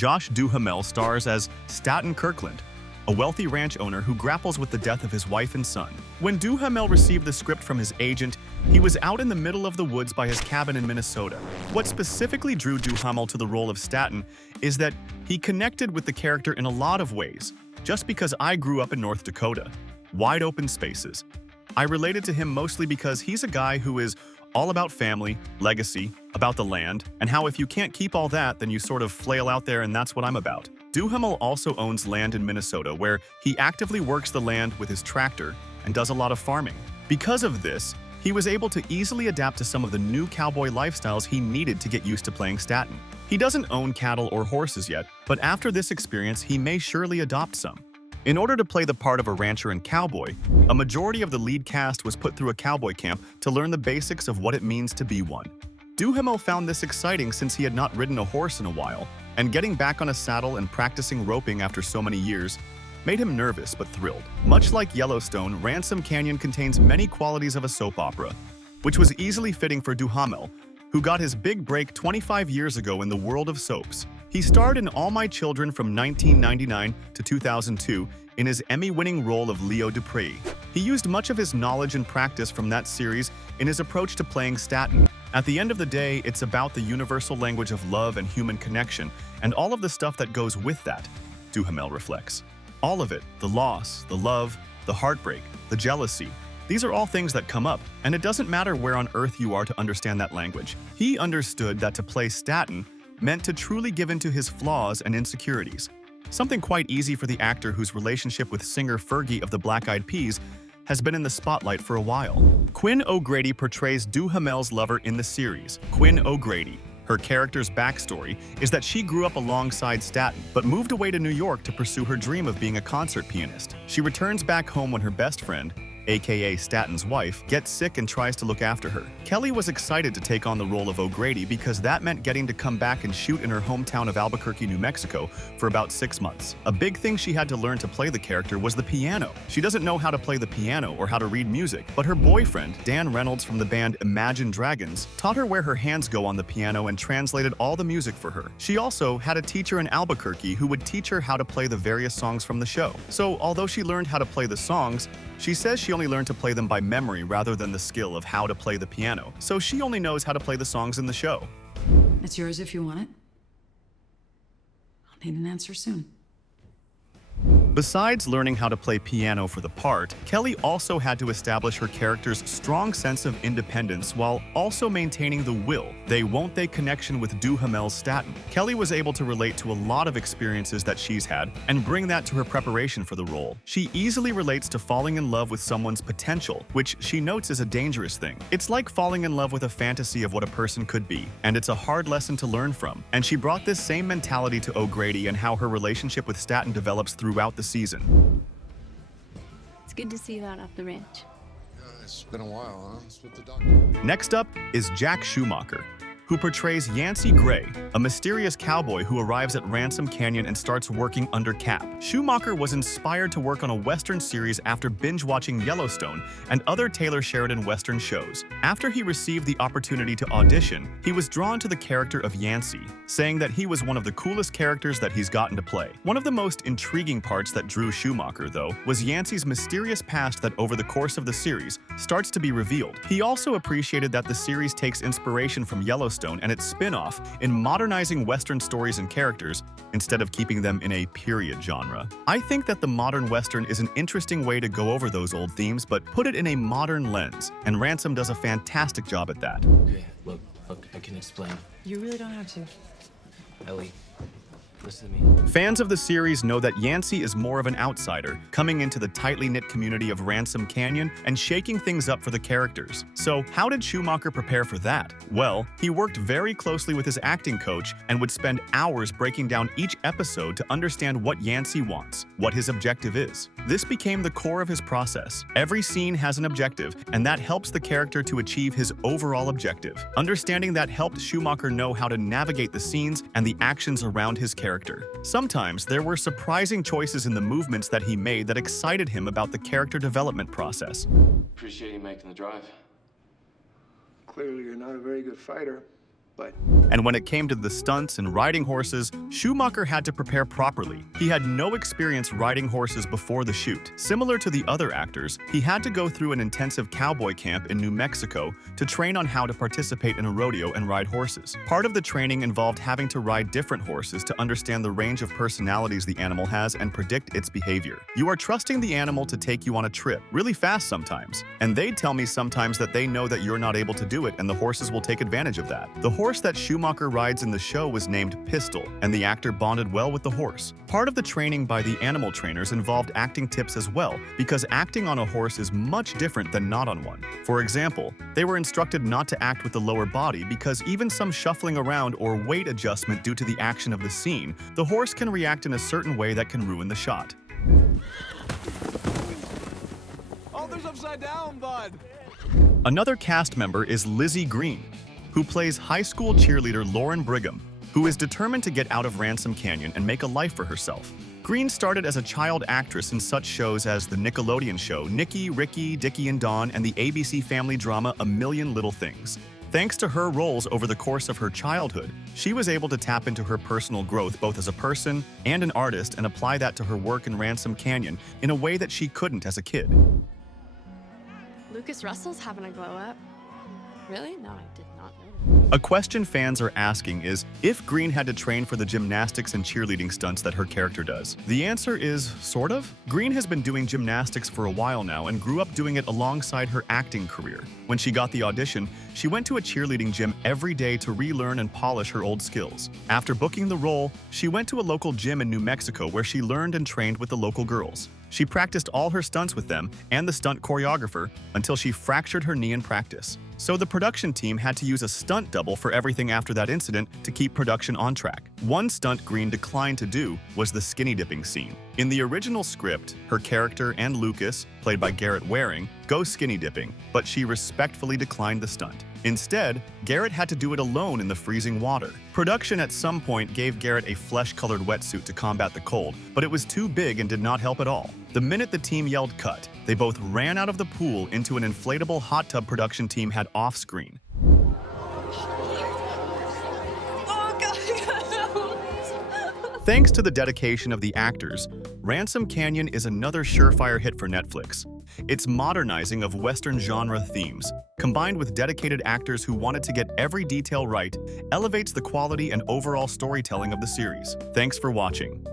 Josh Duhamel stars as Staten Kirkland, a wealthy ranch owner who grapples with the death of his wife and son. When Duhamel received the script from his agent, he was out in the middle of the woods by his cabin in Minnesota. What specifically drew Duhamel to the role of Staten is that he connected with the character in a lot of ways. Just because I grew up in North Dakota, wide open spaces, I related to him mostly because he's a guy who is all about family, legacy, about the land, and how if you can't keep all that, then you sort of flail out there, and that's what I'm about. Duhamel also owns land in Minnesota where he actively works the land with his tractor and does a lot of farming. Because of this, he was able to easily adapt to some of the new cowboy lifestyles he needed to get used to playing Staten. He doesn't own cattle or horses yet, but after this experience, he may surely adopt some. In order to play the part of a rancher and cowboy, a majority of the lead cast was put through a cowboy camp to learn the basics of what it means to be one. Duhamel found this exciting since he had not ridden a horse in a while, and getting back on a saddle and practicing roping after so many years made him nervous but thrilled. Much like Yellowstone, Ransom Canyon contains many qualities of a soap opera, which was easily fitting for Duhamel, who got his big break 25 years ago in the world of soaps. He starred in All My Children from 1999 to 2002 in his Emmy-winning role of Leo Dupree. He used much of his knowledge and practice from that series in his approach to playing Staten. At the end of the day, it's about the universal language of love and human connection, and all of the stuff that goes with that, Duhamel reflects. All of it, the loss, the love, the heartbreak, the jealousy, these are all things that come up, and it doesn't matter where on earth you are to understand that language. He understood that to play Staten meant to truly give in to his flaws and insecurities. Something quite easy for the actor whose relationship with singer Fergie of the Black Eyed Peas has been in the spotlight for a while. Quinn O'Grady portrays Duhamel's lover in the series. Quinn O'Grady. Her character's backstory is that she grew up alongside Staten, but moved away to New York to pursue her dream of being a concert pianist. She returns back home when her best friend, aka Staten's wife, gets sick and tries to look after her. Kelly was excited to take on the role of O'Grady because that meant getting to come back and shoot in her hometown of Albuquerque, New Mexico for about 6 months. A big thing she had to learn to play the character was the piano. She doesn't know how to play the piano or how to read music, but her boyfriend, Dan Reynolds from the band Imagine Dragons, taught her where her hands go on the piano and translated all the music for her. She also had a teacher in Albuquerque who would teach her how to play the various songs from the show. So, although she learned how to play the songs, she says she only learned to play them by memory rather than the skill of how to play the piano, so she only knows how to play the songs in the show. It's yours if you want it. I'll need an answer soon. Besides learning how to play piano for the part, Kelly also had to establish her character's strong sense of independence while also maintaining the will, they connection with Duhamel's Staten. Kelly was able to relate to a lot of experiences that she's had and bring that to her preparation for the role. She easily relates to falling in love with someone's potential, which she notes is a dangerous thing. It's like falling in love with a fantasy of what a person could be, and it's a hard lesson to learn from. And she brought this same mentality to O'Grady and how her relationship with Staten develops throughout the season. It's good to see you out off the ranch. Yeah, it's been a while, huh? It's with the doctor. Next up is Jack Schumacher, who portrays Yancey Gray, a mysterious cowboy who arrives at Ransom Canyon and starts working under Cap. Schumacher was inspired to work on a Western series after binge-watching Yellowstone and other Taylor Sheridan Western shows. After he received the opportunity to audition, he was drawn to the character of Yancey, saying that he was one of the coolest characters that he's gotten to play. One of the most intriguing parts that drew Schumacher, though, was Yancey's mysterious past that over the course of the series starts to be revealed. He also appreciated that the series takes inspiration from Yellowstone and its spin-off in modernizing Western stories and characters instead of keeping them in a period genre. I think that the modern Western is an interesting way to go over those old themes, but put it in a modern lens, and Ransom does a fantastic job at that. Okay, look, I can explain. You really don't have to. Ellie, listen to me. Fans of the series know that Yancey is more of an outsider, coming into the tightly knit community of Ransom Canyon and shaking things up for the characters. So how did Schumacher prepare for that? Well, he worked very closely with his acting coach and would spend hours breaking down each episode to understand what Yancey wants, what his objective is. This became the core of his process. Every scene has an objective, and that helps the character to achieve his overall objective. Understanding that helped Schumacher know how to navigate the scenes and the actions around his character. Sometimes there were surprising choices in the movements that he made that excited him about the character development process. Appreciate you making the drive. Clearly, you're not a very good fighter. but And when it came to the stunts and riding horses, Schumacher had to prepare properly. He had no experience riding horses before the shoot. Similar to the other actors, he had to go through an intensive cowboy camp in New Mexico to train on how to participate in a rodeo and ride horses. Part of the training involved having to ride different horses to understand the range of personalities the animal has and predict its behavior. You are trusting the animal to take you on a trip, really fast sometimes. And they'd tell me sometimes that they know that you're not able to do it and the horses will take advantage of that. The horse that Schumacher rides in the show was named Pistol, and the actor bonded well with the horse. Part of the training by the animal trainers involved acting tips as well, because acting on a horse is much different than not on one. For example, they were instructed not to act with the lower body because even some shuffling around or weight adjustment due to the action of the scene, the horse can react in a certain way that can ruin the shot. Oh, there's upside down, bud. Another cast member is Lizzy Green, who plays high school cheerleader Lauren Brigham, who is determined to get out of Ransom Canyon and make a life for herself. Green started as a child actress in such shows as the Nickelodeon show Nicky, Ricky, Dickie and Dawn and the ABC family drama A Million Little Things. Thanks to her roles over the course of her childhood, she was able to tap into her personal growth both as a person and an artist and apply that to her work in Ransom Canyon in a way that she couldn't as a kid. Lucas Russell's having a glow up. Really? No, I did not know. A question fans are asking is if Green had to train for the gymnastics and cheerleading stunts that her character does. The answer is sort of. Green has been doing gymnastics for a while now and grew up doing it alongside her acting career. When she got the audition, she went to a cheerleading gym every day to relearn and polish her old skills. After booking the role, she went to a local gym in New Mexico where she learned and trained with the local girls. She practiced all her stunts with them and the stunt choreographer until she fractured her knee in practice. So the production team had to use a stunt double for everything after that incident to keep production on track. One stunt Green declined to do was the skinny dipping scene. In the original script, her character and Lucas, played by Garrett Waring, go skinny dipping, but she respectfully declined the stunt. Instead, Garrett had to do it alone in the freezing water. Production at some point gave Garrett a flesh-colored wetsuit to combat the cold, but it was too big and did not help at all. The minute the team yelled cut, they both ran out of the pool into an inflatable hot tub production team had off-screen. Thanks to the dedication of the actors, Ransom Canyon is another surefire hit for Netflix. Its modernizing of Western genre themes, combined with dedicated actors who wanted to get every detail right, elevates the quality and overall storytelling of the series. Thanks for watching.